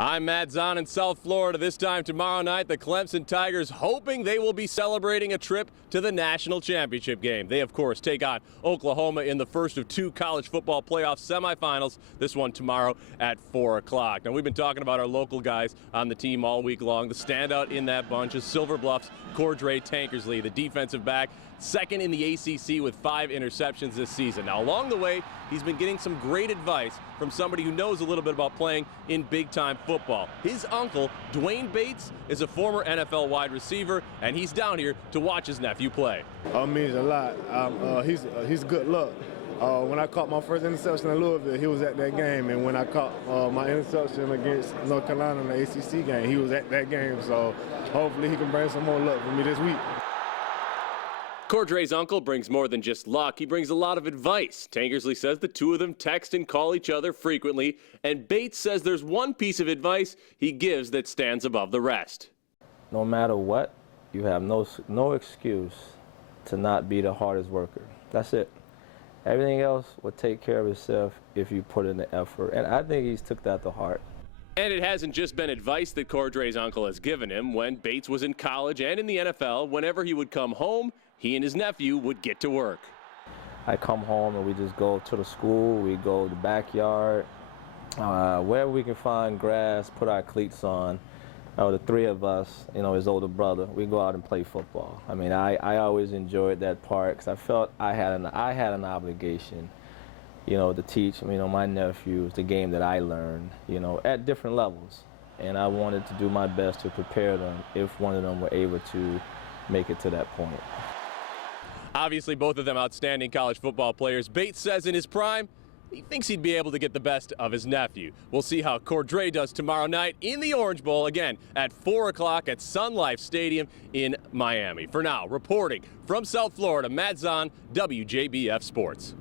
I'm Matt Zahn in South Florida. This time tomorrow night, the Clemson Tigers hoping they will be celebrating a trip to the national championship game. They, of course, take on Oklahoma in the first of two college football playoff semifinals. This one tomorrow at 4 o'clock. Now, we've been talking about our local guys on the team all week long. The standout in that bunch is Silver Bluff's Tankersley, the defensive back, second in the ACC with 5 interceptions this season. Now, along the way, he's been getting some great advice from somebody who knows a little bit about playing in big-time football. His uncle, Dwayne Bates, is a former NFL wide receiver, and he's down here to watch his nephew play. Means a lot. He's good luck. When I caught my first interception in Louisville, he was at that game, and when I caught my interception against North Carolina in the ACC game, he was at that game. So hopefully he can bring some more luck for me this week. Cordray's uncle brings more than just luck. He brings a lot of advice. Tankersley says the two of them text and call each other frequently, and Bates says there's one piece of advice he gives that stands above the rest. No matter what, you have no excuse to not be the hardest worker. That's it. Everything else will take care of itself if you put in the effort, and I think he's took that to heart. And it hasn't just been advice that Cordray's uncle has given him. When Bates was in college and in the NFL, whenever he would come home, he and his nephew would get to work. I come home and we just go to the school, we go to the backyard, wherever we can find grass, put our cleats on. The three of us, his older brother, we go out and play football. I mean, I always enjoyed that part because I felt I had an obligation, to teach, my nephews the game that I learned, at different levels. And I wanted to do my best to prepare them if one of them were able to make it to that point. Obviously, both of them outstanding college football players. Bates says in his prime, he thinks he'd be able to get the best of his nephew. We'll see how Cordray does tomorrow night in the Orange Bowl, again, at 4 o'clock at Sun Life Stadium in Miami. For now, reporting from South Florida, Matt Zahn, WJBF Sports.